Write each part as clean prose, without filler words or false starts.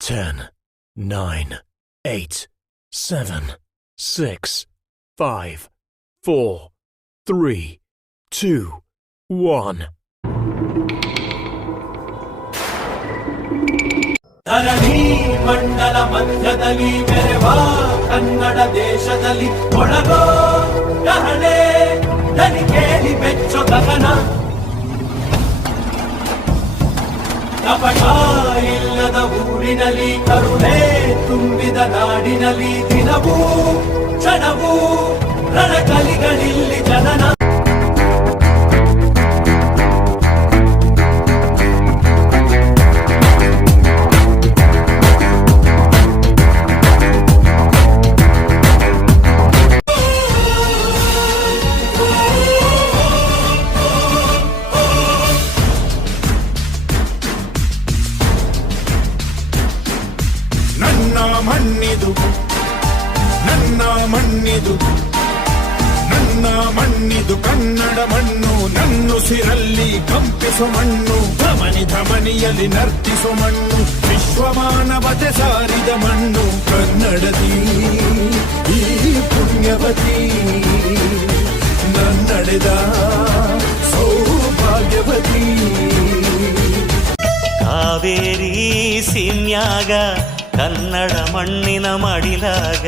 10, 9, 8, 7, 6, 5, 4, 3, 2, 1. ಧರಣಿ ಮಂಡಲ ಮಧ್ಯದಲ್ಲಿ ಮೆರೆವ ಕನ್ನಡ ದೇಶದಲ್ಲಿ ಒಳಗೋ ಕಹಳೆ ದನಿ ಕೇಳಿ ಬೆಚ್ಚೋ ಗಗನ ಕಪಟ ಇಲ್ಲದ ಊರಿನಲ್ಲಿ ಕರುಣೆ ತುಂಬಿದ ನಾಡಿನಲ್ಲಿ ದಿನವೂ ಕ್ಷಣವೂ ರಣಕಲಿಗಳಿಲ್ಲಿ ಜನನ ಮಣ್ಣಿದು ಕನ್ನಡ ಮಣ್ಣು ನನ್ನುಸಿರಲ್ಲಿ ಕಂಪಿಸೋ ಮಣ್ಣು ಧಮನಿ ಧಮನಿಯಲ್ಲಿ ನರ್ತಿಸೋ ಮಣ್ಣು ವಿಶ್ವಮಾನವತೆ ಸಾರಿದ ಮಣ್ಣು ಕನ್ನಡದಿ ಈ ಪುಣ್ಯವತಿ ನನ್ನಡೆದ ಸೌಭಾಗ್ಯವತಿ. ಕಾವೇರಿ ಸೀಮ್ಯಾಗ ಕನ್ನಡ ಮಣ್ಣಿನ ಮಡಿಲಾಗ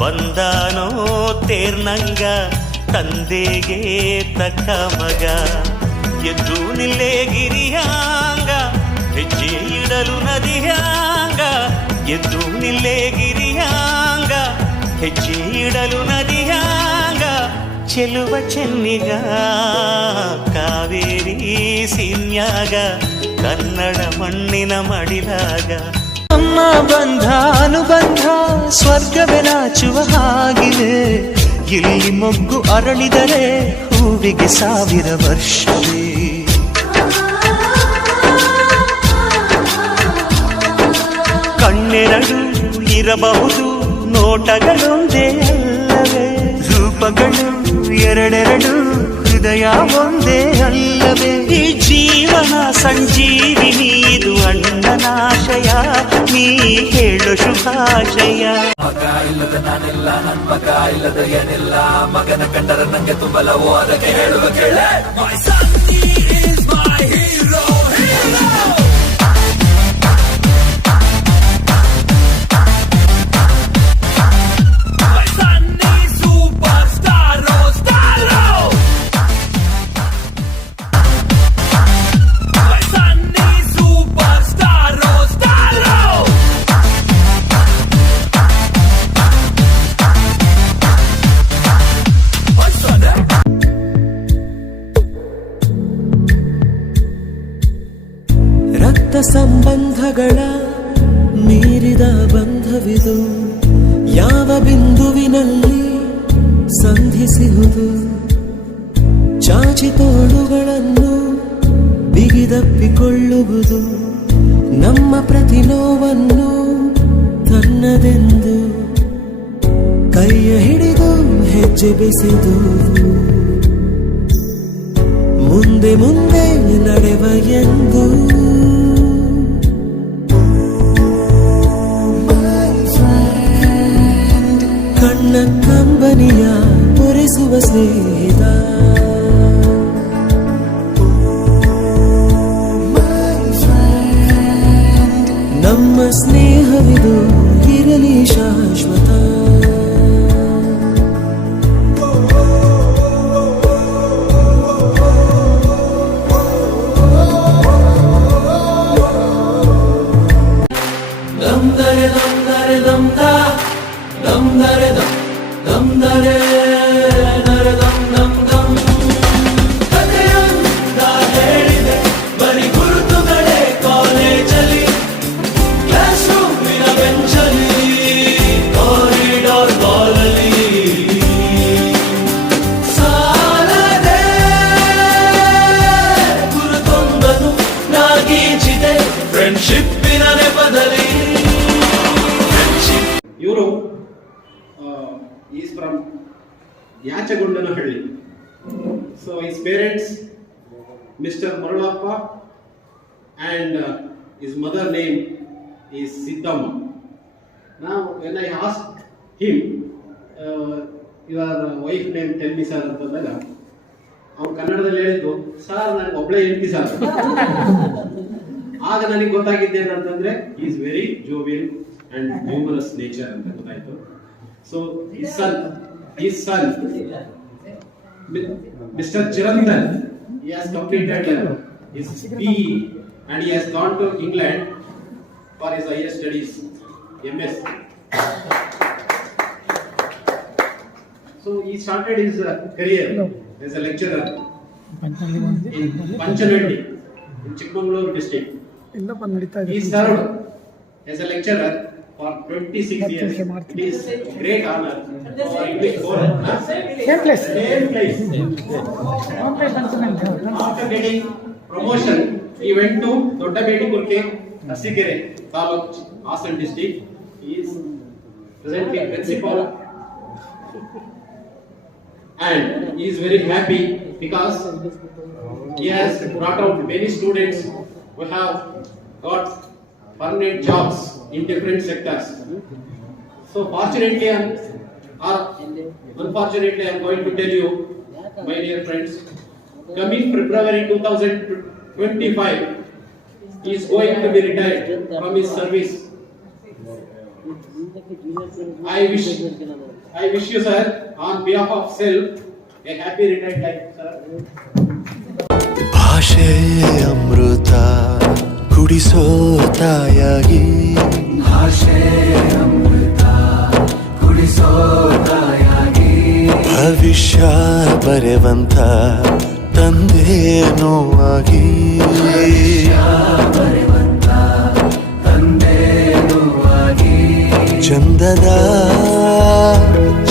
ಬಂದಾನೋ ತೇರ್ನಂಗ ತಂದೆಗೆ ತಕ್ಕ ಮಗ ಎದ್ದು ನಿಲ್ಲೇ ಗಿರಿಯಾಂಗ ಹೆಜ್ಜೆ ಇಡಲು ನದಿಯಾಂಗ ಎದ್ದು ನಿಲ್ಲೇ ಗಿರಿಯಾಂಗ ಹೆಜ್ಜೆ ಇಡಲು ನದಿಯಾಂಗ ಚೆಲುವ ಚೆನ್ನಿಗ ಕಾವೇರಿ ಸೀಮ್ಯಾಗ ಕನ್ನಡ ಮಣ್ಣಿನ ಮಡಿಲಾಗ ನಮ್ಮ ಬಂಧ ಅನುಬಂಧ ಸ್ವರ್ಗವೇ ನಾಚುವ ಹಾಗಿದೆ ಇಲ್ಲಿ ಮೊಗ್ಗು ಅರಳಿದರೆ ಹೂವಿಗೆ 1000 ವರ್ಷವೇ. ಕಣ್ಣೆರಡು ಇರಬಹುದು ನೋಟಗಳೊಂದೇ ಅಲ್ಲವೇ ರೂಪಗಳು ಎರಡೆರಡು ಹೃದಯ ಒಂದೇ ಅಲ್ಲವೇ ಈ ಜೀವನ ಸಂಜೀವಿನಿ ಇದು ಅಣ್ಣನಾಶಯ ನೀ ಹೇಳು ಶುಭಾಶಯ. ಮಗ ಇಲ್ಲದ ನಾನಿಲ್ಲ ನನ್ ಮಗ ಇಲ್ಲದ ಏನಿಲ್ಲ ಮಗನ ಕಂಡರ ನಂಗೆ ತುಂಬಲವೋ ಅದಕ್ಕೆ ಹೇಳುವ ಕೇಳೆ My son is my hero, hero. My son is superstar, star. My son is superstar, star. ರಕ್ತ ಸಂಬಂಧಗಳ ಮೀರಿದ ಬಂಧವಿದು ಯಾವ ಬಿಂದುವಿನಲ್ಲಿ ಸಂಧಿಸುವುದು ಚಾಚಿ ತೋಳುಗಳನ್ನು ಬಿಗಿದಪ್ಪಿಕೊಳ್ಳುವುದು ನಮ್ಮ ಪ್ರತಿ ನೋವನ್ನು ತನ್ನದೆಂದು ಕೈಯ ಹಿಡಿದು ಹೆಜ್ಜೆ ಬೆಸೆದು ಮುಂದೆ ಮುಂದೆ ನಡೆವ ಎಂದು ಕಣ್ಣ ಕಂಬನಿಯ ಪೊರೆಸುವ ಸ್ನೇಹಿತ ನಮ್ಮ ಸ್ನೇಹವಿದು ಇರಲಿ ಶಾಶ್ವತ. ದಮ್ದರೆ ದಮ್ದರೆ ದಮ್ದ ದಮ್ದರೆ ದಮ್ ದಮ್ದರೆ ನರೆ ದಮ್ ದಮ್ ದಮ್ ಕಥೆಯೊಂದ ಹೇಳಿದೆ ಬರೀ ಗುರುತುಗಳೇ ಕಾಲೇಜಲ್ಲಿ ಕ್ಲಾಸ್ ರೂಮಿನ ಬೆಂಚಲ್ಲಿ ಕಾರಿಡಾರ್ ಕಾಲಲ್ಲಿ ಸಾಲದೆ ಗುರುತೊಂದನು ನಾಗೀಚಿದೆ ಫ್ರೆಂಡ್ಶಿಪ್ಪಿನ ನೆಪದಲ್ಲಿ. ಇವರು is from Yachagondanahalli. So his parents mister Maralappa and his mother name is Siddhamma. Now when I asked him, your wife name tell me sir ಅಂತಂದಾಗ ಅವ್ನು ಕನ್ನಡದಲ್ಲಿ ಹೇಳಿದ್ದು ಸರ್ ನನಗೆ ಒಬ್ಬಳೇ ಹೆಂಡತಿ ಸರ್. ಆಗ ನನಗೆ ಗೊತ್ತಾಗಿದ್ದೇನಂತಂದ್ರೆ is very jovial and humorous nature ಅಂತ ಗೊತ್ತಾಯ್ತು. So his son Mr. Chirantan, he has completed his BE and he has gone to England for his higher studies, MS. So he started his career as a lecturer in Panchanalli in Chikmagalur district. He served as a lecturer for 26 years. It is great honor for English forum. Same place. After getting promotion, he went to Doddabedi Kurke, Asikere, Taluk, Hassan district. He is presently principal. And he is very happy because he has brought out many students who have got permanent jobs in different sectors. So fortunately or unfortunately, I am going to tell you, my dear friends, coming February 2025, he is going to be retired from his service. I wish you, sir, on behalf of self, a happy retired life, sir. ಭಾಷೆ ಅಮೃತ ಕುಡಿಸೋ ತಾಯಾಗಿ, ಭಾಷೆ ಅಮೃತ ಕುಡಿಸೋ ತಾಯಾಗಿ, ಭವಿಷ್ಯ ಬರೆವಂತ ತಂದೇನೋ ಆಗಿ, ಬರೆವಂತ ತಂದೇನೋ ಆಗಿ, ಚಂದದ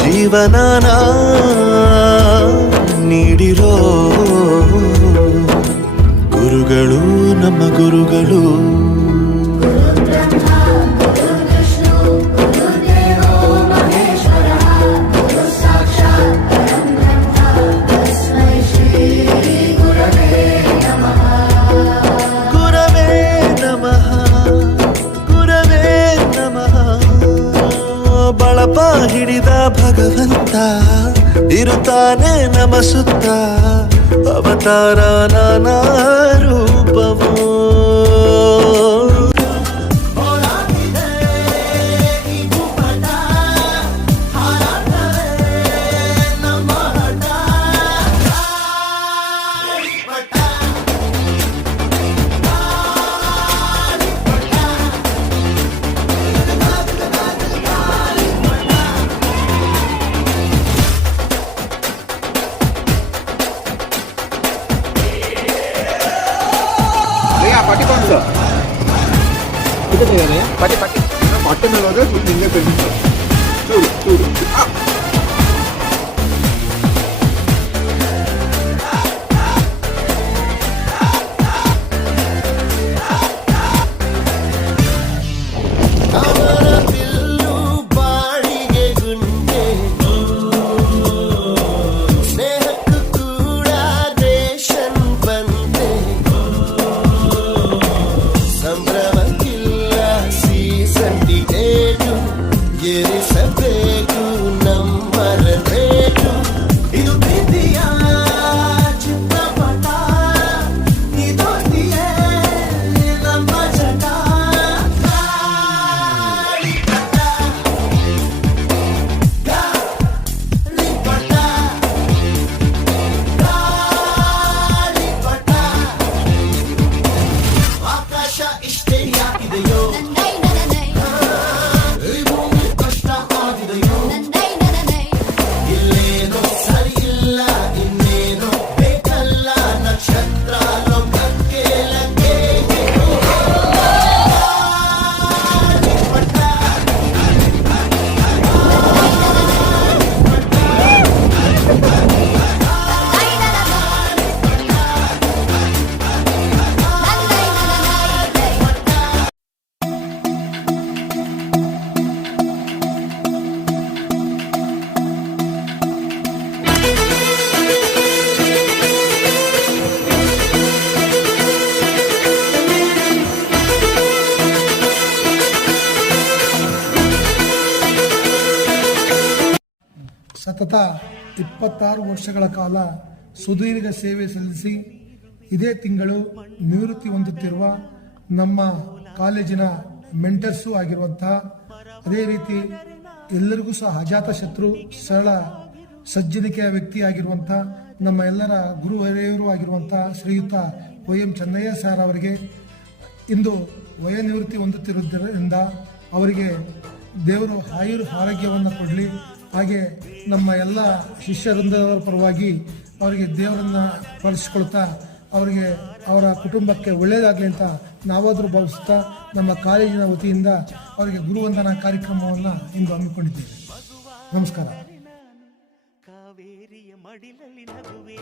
ಜೀವನನ ನೀಡಿರೋ ಗುರುಗಳು ನಮ್ಮ ಗುರುಗಳು. ಬಳಪ ಹಿಡಿದ ಭಗವಂತ ಇರುತ್ತಾನೆ ನಮ ಸುತ್ತ, ಅವತಾರ ನಾನಾ ರೂಪವೋ. పట్టి మీద నిన్నే పెంచుతారు చూడు చూడు. ಸಂಭ್ರಮಕ್ಕಿಲ್ಲ ಸೀಸಂಟಿ ಏಜು ಎರಿಸಬೇಕು ನಮ್ಮ ಸತತ 26 ವರ್ಷಗಳ ಕಾಲ ಸುದೀರ್ಘ ಸೇವೆ ಸಲ್ಲಿಸಿ ಇದೇ ತಿಂಗಳು ನಿವೃತ್ತಿ ಹೊಂದುತ್ತಿರುವ ನಮ್ಮ ಕಾಲೇಜಿನ ಮೆಂಟರ್ಸು ಆಗಿರುವಂತಹ, ಅದೇ ರೀತಿ ಎಲ್ಲರಿಗೂ ಸಹ ಅಜಾತಶತ್ರು ಸರಳ ಸಜ್ಜನಿಕೆಯ ವ್ಯಕ್ತಿಯಾಗಿರುವಂಥ ನಮ್ಮ ಎಲ್ಲರ ಗುರು ಹಿರಿಯರು ಆಗಿರುವಂತಹ ಶ್ರೀಯುತ ವೈ.ಎಂ. ಚೆನ್ನಯ್ಯ ಸರ್ ಅವರಿಗೆ ಇಂದು ವಯೋನಿವೃತ್ತಿ ಹೊಂದುತ್ತಿರುವುದರಿಂದ ಅವರಿಗೆ ದೇವರು ಆರೋಗ್ಯವನ್ನು ಕೊಡಲಿ. ಹಾಗೆ ನಮ್ಮ ಎಲ್ಲ ಶಿಷ್ಯವೃಂದರ ಪರವಾಗಿ ಅವರಿಗೆ ದೇವರನ್ನು ಪ್ರಾರ್ಥಿಸಿಕೊಳ್ತಾ ಅವರಿಗೆ ಅವರ ಕುಟುಂಬಕ್ಕೆ ಒಳ್ಳೆಯದಾಗಲಿ ಅಂತ ನಾವಾದರೂ ಭಾವಿಸ್ತಾ ನಮ್ಮ ಕಾಲೇಜಿನ ವತಿಯಿಂದ ಅವರಿಗೆ ಗುರುವಂದನಾ ಕಾರ್ಯಕ್ರಮವನ್ನು ಇಂದು ಹಮ್ಮಿಕೊಂಡಿದ್ದೇವೆ. ನಮಸ್ಕಾರ. ಕಾವೇರಿಯ ಮಡಿಲಲ್ಲಿ ನಗುವೆ